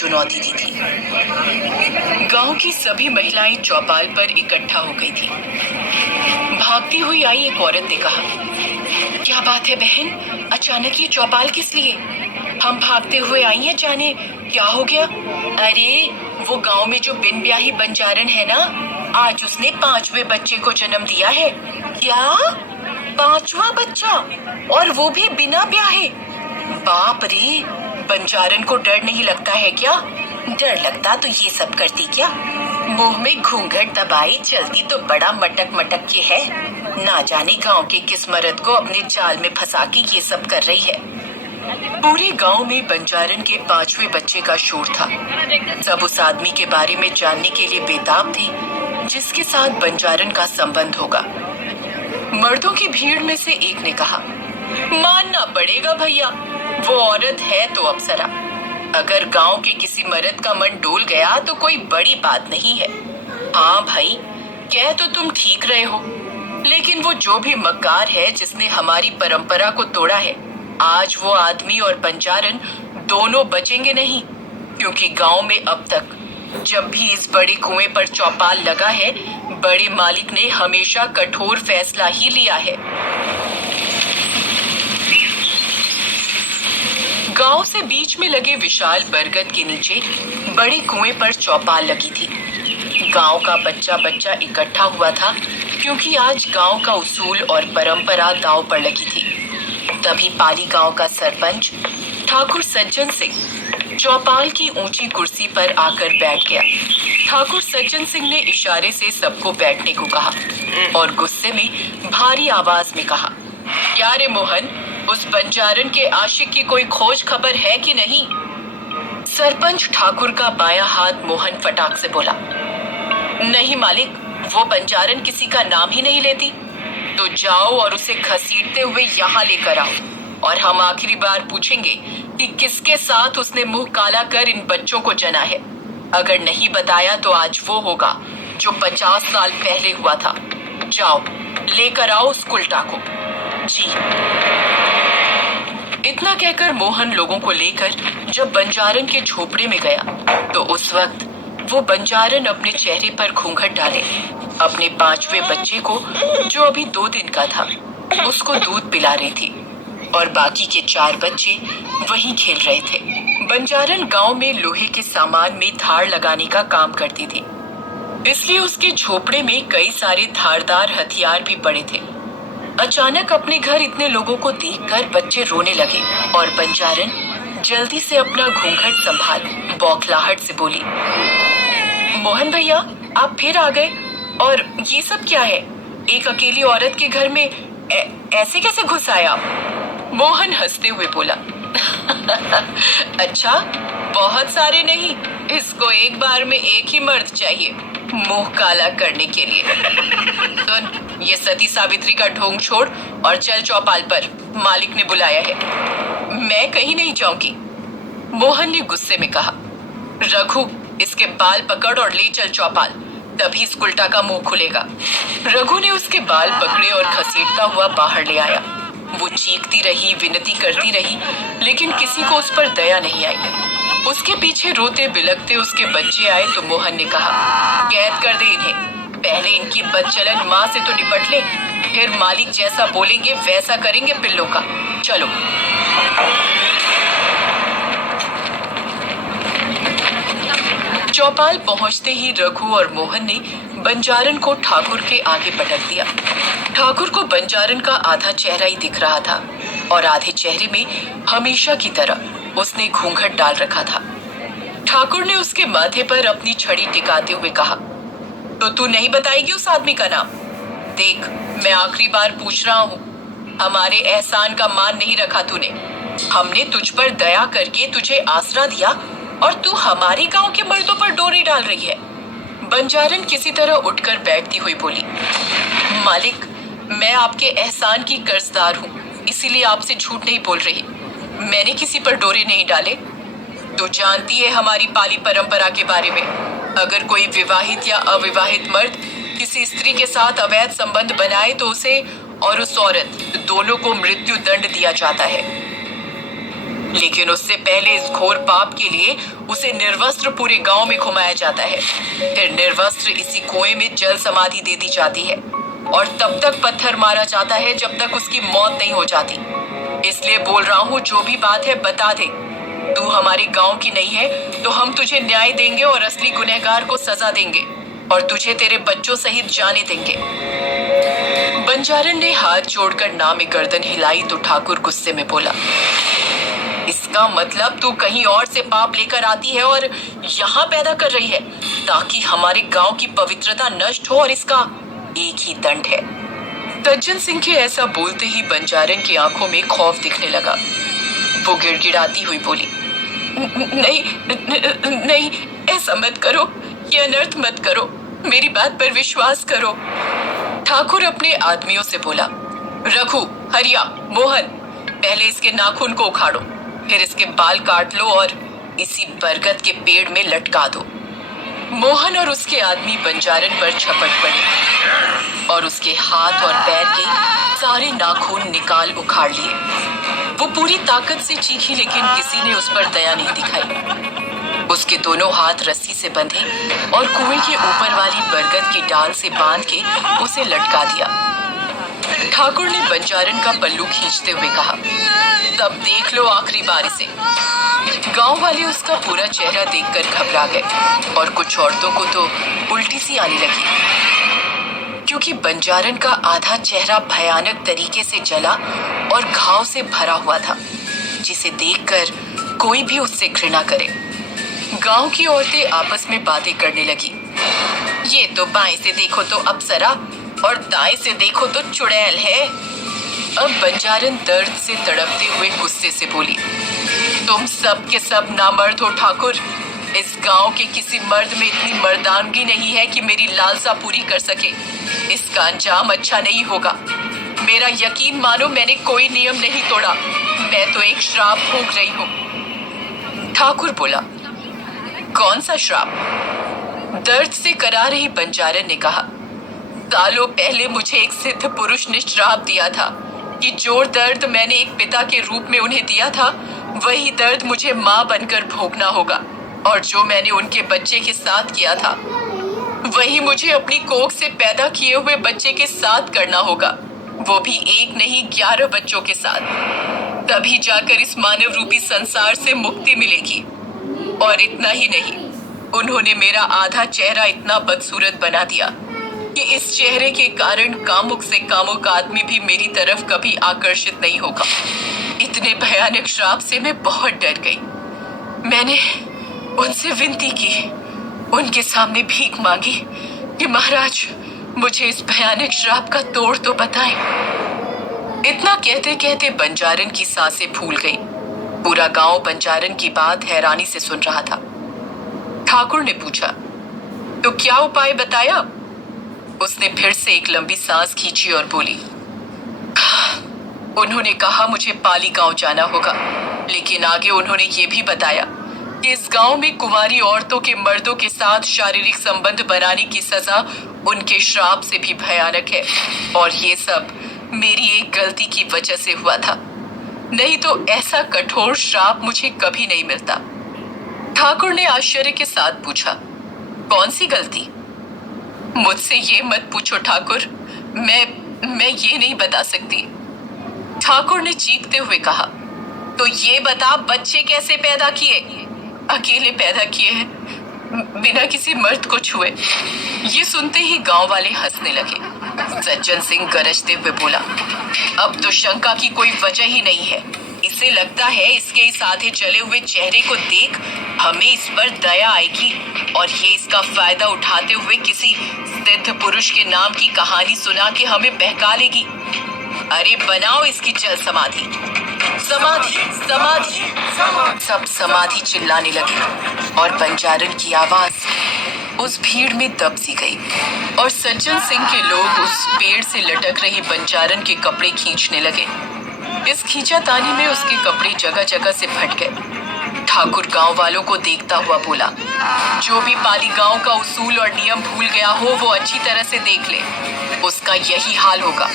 चुनौती दी थी। गांव की सभी महिलाएं चौपाल पर इकट्ठा हो गई थी। भागती हुई आई एक औरत ने कहा, क्या बात है बहन, अचानक ये चौपाल किस लिए? हम भागते हुए आई हैं, जाने क्या हो गया? अरे वो गांव में जो बिन ब्याही बंजारन है ना, आज उसने 5वें बच्चे को जन्म दिया है। क्या? 5वां बच्चा, और वो भी बिना ब्याहे? बाप रे, बंजारन को डर नहीं लगता है क्या? डर लगता तो ये सब करती क्या? मुंह में घूंघट दबाई चलती तो बड़ा मटक मटक के है। ना जाने गांव के किस मर्द को अपने जाल में फंसा के ये सब कर रही है। पूरे गांव में बंजारन के 5वें बच्चे का शोर था। सब उस आदमी के बारे में जानने के लिए बेताब थे जिसके साथ बंजारन का संबंध होगा। मर्दों की भीड़ में से एक ने कहा, मानना पड़ेगा भैया, वो औरत है तो अप्सरा। अगर गांव के किसी मर्द का मन डोल गया तो कोई बड़ी बात नहीं है। हाँ भाई, कह तो तुम ठीक रहे हो, लेकिन वो जो भी मक्कार है जिसने हमारी परंपरा को तोड़ा है, आज वो आदमी और बंजारन दोनों बचेंगे नहीं, क्योंकि गांव में अब तक जब भी इस बड़े कुएं पर चौपाल लगा है, बड़े मालिक ने हमेशा कठोर फैसला ही लिया है। गांव से बीच में लगे विशाल बरगद के नीचे बड़े कुएं पर चौपाल लगी थी। गांव का बच्चा बच्चा इकट्ठा हुआ था, क्योंकि आज गांव का उसूल और परंपरा दांव पर लगी थी। तभी पाली गांव का सरपंच ठाकुर सज्जन सिंह चौपाल की ऊंची कुर्सी पर आकर बैठ गया। ठाकुर सज्जन सिंह ने इशारे से सबको बैठने को कहा और गुस्से में भारी आवाज में कहा, क्या रे मोहन, उस बंजारन के आशिक की कोई खोज खबर है कि नहीं? सरपंच ठाकुर का बायां हाथ मोहन फटाक से बोला, नहीं मालिक, वो बंजारन किसी का नाम ही नहीं लेती। तो जाओ और उसे घसीटते हुए यहाँ लेकर आओ, और हम आखिरी बार पूछेंगे कि किसके साथ उसने मुंह काला कर इन बच्चों को जना है। अगर नहीं बताया तो आज वो होगा जो 50 साल पहले हुआ था। जाओ लेकर आओ उस कुलटा को। जी। इतना कहकर मोहन लोगों को लेकर जब बंजारन के झोपड़े में गया तो उस वक्त वो बंजारन अपने चेहरे पर घूंघट डाले अपने 5वें बच्चे को, जो अभी 2 दिन का था, उसको दूध पिला रही थी, और बाकी के 4 बच्चे वहीं खेल रहे थे। बंजारन गांव में लोहे के सामान में धार लगाने का काम करती थी, इसलिए उसके झोपड़े में कई सारे धारदार हथियार भी पड़े थे। अचानक अपने घर इतने लोगों को देखकर बच्चे रोने लगे और बंजारन जल्दी से अपना घूंघट संभाल बौखलाहट से बोली, मोहन भैया, आप फिर आ गए, और ये सब क्या है? एक अकेली औरत के घर में ऐसे कैसे घुस आए आप? मोहन हंसते हुए बोला, अच्छा, बहुत सारे नहीं, इसको एक बार में एक ही मर्द चाहिए मुंह काला करने के लिए। सुन, ये सती सावित्री का ढोंग छोड़ और चल चौपाल पर, मालिक ने बुलाया है। मैं कहीं नहीं जाऊंगी, मोहन ने गुस्से में कहा। रघु, इसके बाल पकड़ और ले चल चौपाल, तभी इस उल्टा का मुंह खुलेगा। रघु ने उसके बाल पकड़े और घसीटता हुआ बाहर ले आया। वो चीखती रही, विनती करती रही, लेकिन किसी को उस पर दया नहीं आई। उसके पीछे रोते बिलखते उसके बच्चे आए तो मोहन ने कहा, कैद कर दे इन्हें, पहले इनकी बदचलन माँ से तो निपट ले, फिर मालिक जैसा बोलेंगे वैसा करेंगे पिल्लों का। चलो। चौपाल पहुंचते ही रघु और मोहन ने बंजारन को ठाकुर के आगे पटक दिया। ठाकुर को बंजारन का आधा चेहरा ही दिख रहा था और आधे चेहरे में हमेशा की तरह उसने घूंघट डाल रखा था। ठाकुर ने उसके माथे पर अपनी छड़ी टिकाते हुए कहा, तो तू नहीं बताएगी उस आदमी का नाम? देख, मैं आखिरी बार पूछ रहा हूँ, हमारे एहसान का मान नहीं रखा तूने। हमने तुझ पर दया करके तुझे आसरा दिया और तू हमारे गांव के मर्दों पर डोरी डाल रही है। बंजारन किसी तरह उठकर बैठती हुई बोली, मालिक, मैं आपके एहसान की कर्जदार हूँ, इसीलिए आपसे झूठ नहीं बोल रही। मैंने किसी पर डोरे नहीं डाले। तू जानती है हमारी पाली परंपरा के बारे में, अगर कोई विवाहित या अविवाहित मर्द किसी स्त्री के साथ अवैध संबंध बनाए तो उसे और उस औरत दोनों को मृत्यु दंड दिया जाता है। लेकिन उससे पहले इस घोर पाप के लिए उसे निर्वस्त्र पूरे गांव में घुमाया जाता है। फिर निर्वस्त्र इसी कुएं में जल समाधि दे दी जाती है और तब तक पत्थर मारा जाता है जब तक उसकी मौत नहीं हो जाती। इसलिए बोल रहा हूँ, जो भी बात है बता दे। तू हमारे गांव की नहीं है तो हम तुझे न्याय देंगे और असली गुनहगार को सजा देंगे और तुझे तेरे बच्चों सहित जाने देंगे। बंजारन ने हाथ जोड़कर ना में गर्दन हिलाई तो ठाकुर गुस्से में बोला, इसका मतलब तू कहीं और से पाप लेकर आती है और यहाँ पैदा कर रही है ताकि हमारे गांव की पवित्रता नष्ट हो, और इसका एक ही दंड है। सज्जन सिंह के ऐसा बोलते ही बंजारन की आंखों में खौफ दिखने लगा। वो गिड़गिड़ाती हुई बोली, नहीं नहीं, ऐसा मत करो, ये अनर्थ मत करो, मेरी बात पर विश्वास करो। ठाकुर अपने आदमियों से बोला, रघु, हरिया, मोहन, पहले इसके नाखून को उखाड़ो, फिर इसके बाल काट लो और इसी बरगद के पेड़ में लटका दो। मोहन और उसके आदमी बंजारन पर झपट पड़े और उसके हाथ और पैर के सारे नाखून निकाल उखाड़ लिए। वो पूरी ताकत से चीखी लेकिन किसी ने उस पर दया नहीं दिखाई। उसके दोनों हाथ रस्सी से बंधे और कुएं के ऊपर वाली बरगद की डाल से बांध के उसे लटका दिया। ठाकुर ने बंजारन का पल्लू खींचते हुए कहा, तब देख लो आखिरी बार इसे। गांव वाले उसका पूरा चेहरा देखकर घबरा गए और कुछ औरतों को तो उल्टी सी आने लगी, क्योंकि बंजारन का आधा चेहरा भयानक तरीके से जला और घाव से भरा हुआ था, जिसे देखकर कोई भी उससे घृणा करे। गांव की औरतें आपस में बातें करने लगी, ये तो बाएं से देखो तो अप्सरा और दाएं से देखो तो चुड़ैल है। अब बंजारन दर्द से तड़पते हुए गुस्से से बोली, तुम सब के सब नामर्द हो ठाकुर। इस गांव के किसी मर्द में इतनी मर्दानगी नहीं है कि मेरी लालसा पूरी कर सके। इसका अंजाम अच्छा नहीं होगा। मेरा यकीन मानो, मैंने कोई नियम नहीं तोड़ा, मैं तो एक श्राप भोग रही हूँ। ठाकुर बोला, कौन सा श्राप? दर्द से करा रही बंजारन ने कहा, सालों पहले मुझे एक सिद्ध पुरुष ने श्राप दिया था कि जो दर्द मैंने एक पिता के रूप में उन्हें दिया था, वही दर्द मुझे माँ बनकर भोगना होगा, और जो मैंने उनके बच्चे के साथ किया था वही मुझे अपनी कोख से पैदा किए हुए बच्चे के साथ करना होगा, वो भी एक नहीं 11 बच्चों के साथ। तभी जाकर इस मानव रूपी संसार से मुक्ति मिलेगी। और इतना ही नहीं, उन्होंने मेरा आधा चेहरा इतना बदसूरत बना दिया कि इस चेहरे के कारण कामुक से कामुक आदमी भी मेरी तरफ कभी आकर्षित नहीं होगा। इतने भयानक श्राप से मैं बहुत डर गई। मैंने उनसे विनती की, उनके सामने भीख मांगी कि महाराज मुझे इस भयानक श्राप का तोड़ तो बताएं। इतना कहते कहते बंजारन की सांसें फूल गई। पूरा गांव बंजारन की बात हैरानी से सुन रहा था। ठाकुर ने पूछा, तो क्या उपाय बताया? उसने फिर से एक लंबी सांस खींची और बोली, उन्होंने कहा मुझे पाली गांव जाना होगा, लेकिन आगे उन्होंने ये भी बताया कि इस गांव में कुंवारी औरतों के मर्दों के साथ शारीरिक संबंध बनाने की सजा उनके श्राप से भी भयानक है, और ये सब मेरी एक गलती की वजह से हुआ था, नहीं तो ऐसा कठोर श्राप मुझे कभी नहीं मिलता। ठाकुर ने आश्चर्य के साथ पूछा, कौन सी गलती? मुझसे ये मत पूछो ठाकुर, मैं ये नहीं बता सकती। ठाकुर ने चीखते हुए कहा, तो ये बता बच्चे कैसे पैदा किए? अकेले पैदा किए हैं, बिना किसी मर्द को छुए। ये सुनते ही गांव वाले हंसने लगे। सज्जन सिंह गरजते हुए बोला, अब तो शंका की कोई वजह ही नहीं है। इसे लगता है इसके इस आधे जले हुए चेहरे को देख हमें इस पर दया आएगी और ये इसका फायदा उठाते हुए किसी सिद्ध पुरुष के नाम की कहानी सुना के हमें बहका लेगी। अरे बनाओ इसकी जल समाधि। समाधि समाधि, सब समाधि चिल्लाने लगे और बंजारन की आवाज उस भीड़ में दब सी गई और सज्जन सिंह के लोग उस पेड़ से लटक रही बंजारन के कपड़े खींचने लगे। इस खींचातानी में उसके कपड़े जगह जगह से फट गए। ठाकुर गांव वालों को देखता हुआ बोला, जो भी पाली गांव का उसूल और नियम भूल गया हो वो अच्छी तरह से देख ले, उसका यही हाल होगा।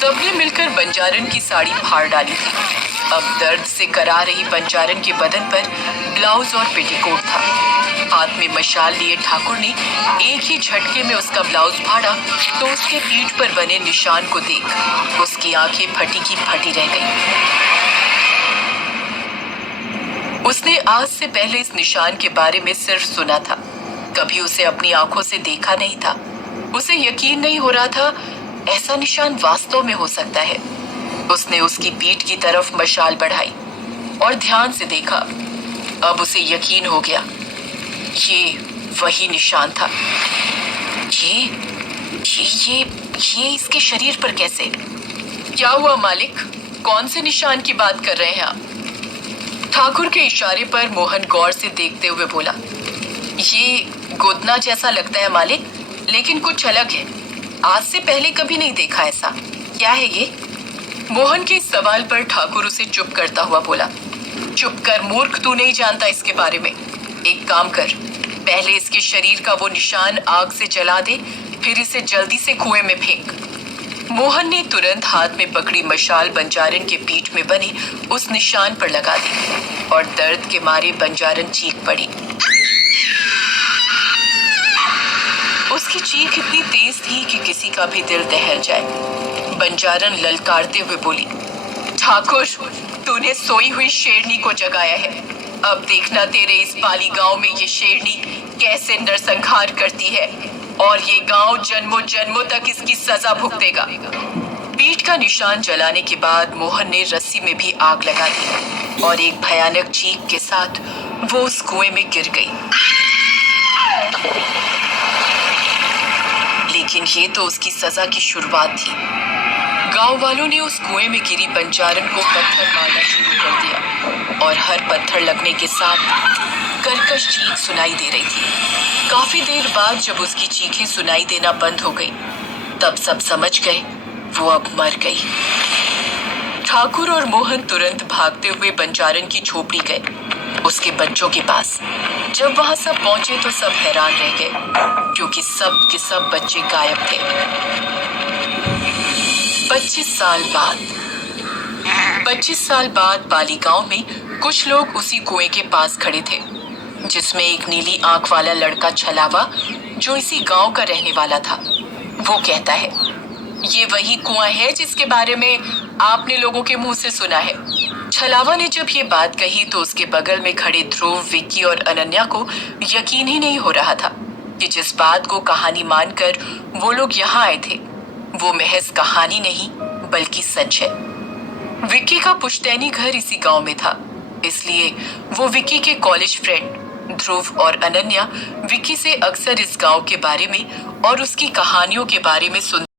सबने मिलकर बंजारन की साड़ी फाड़ डाली थी अब दर्द से करा रही बंजारन के बदन पर ब्लाउज और पेटीकोट था। हाथ में मशाल लिए ठाकुर ने एक ही झटके में उसका ब्लाउज फाड़ा तो उसके पीठ पर बने निशान को देख उसकी आंखें फटी की फटी रह गईं। उसने आज से पहले इस निशान के बारे में सिर्फ सुना था, कभी उसे अपनी आंखों से देखा नहीं था। उसे यकीन नहीं हो रहा था ऐसा निशान वास्तव में हो सकता है। उसने उसकी पीठ की तरफ मशाल बढ़ाई और ध्यान से देखा। अब उसे यकीन हो गया, ये वही निशान था। ये इसके शरीर पर कैसे? क्या हुआ मालिक, कौन से निशान की बात कर रहे हैं आप? ठाकुर के इशारे पर मोहन गौर से देखते हुए बोला, ये गोदना जैसा लगता है मालिक, लेकिन कुछ अलग है। आज से पहले कभी नहीं देखा ऐसा। क्या है ये? मोहन के सवाल पर ठाकुर उसे चुप करता हुआ बोला, चुप कर मूर्ख, तू नहीं जानता इसके बारे में। एक काम कर, पहले इसके शरीर का वो निशान आग से जला दे, फिर इसे जल्दी से कुएं में फेंक। मोहन ने तुरंत हाथ में पकड़ी मशाल बंजारन के पीठ में बने उस निशान पर लगा दी और दर्द के मारे बंजारन चीख पड़ी। उसकी चीख इतनी तेज थी कि किसी का भी दिल दहल जाए। बंजारन ललकारते हुए बोली, ठाकुर, तूने सोई हुई शेरनी को जगाया है। अब देखना तेरे इस पाली गांव में ये शेरनी कैसे नरसंहार करती है, और ये गांव जन्मों जन्मों तक इसकी सजा भुगतेगा। पीठ का निशान जलाने के बाद मोहन ने रस्सी में भी आग लगा दी और एक भयानक चीख के साथ वो उस कुएं में गिर गई। लेकिन ये तो उसकी सजा की शुरुआत थी। गांव वालों ने उस कुएं में गिरी बंजारन को पत्थर मारना शुरू कर दिया और हर पत्थर लगने के साथ कर्कश चीख सुनाई दे रही थी। काफी देर बाद जब उसकी चीखें सुनाई देना बंद हो गई, तब सब समझ गए वो अब मर गई। ठाकुर और मोहन तुरंत भागते हुए बंजारन की झोपड़ी गए, उसके बच्चों के पास। जब वहां सब पहुंचे तो सब हैरान रह गए, क्योंकि सब के सब बच्चे गायब थे। 25 साल बाद पाली गांव में कुछ लोग उसी कुएं के पास खड़े थे, जिसमें एक नीली आंख वाला लड़का छलावा, जो इसी गांव का रहने वाला था। वो कहता है, ये वही कुआं है जिसके बारे में आपने लोगों के मुंह से सुना है। छलावा ने जब ये बात कही तो उसके बगल में खड़े ध्रुव, विक्की और अनन्या को यकीन ही नहीं हो रहा था कि जिस बात को कहानी मानकर वो लोग यहाँ आए थे, वो महज कहानी नहीं बल्कि सच है। विक्की का पुश्तैनी घर इसी गांव में था, इसलिए वो विक्की के कॉलेज फ्रेंड ध्रुव और अनन्या विक्की से अक्सर इस गांव के बारे में और उसकी कहानियों के बारे में सुन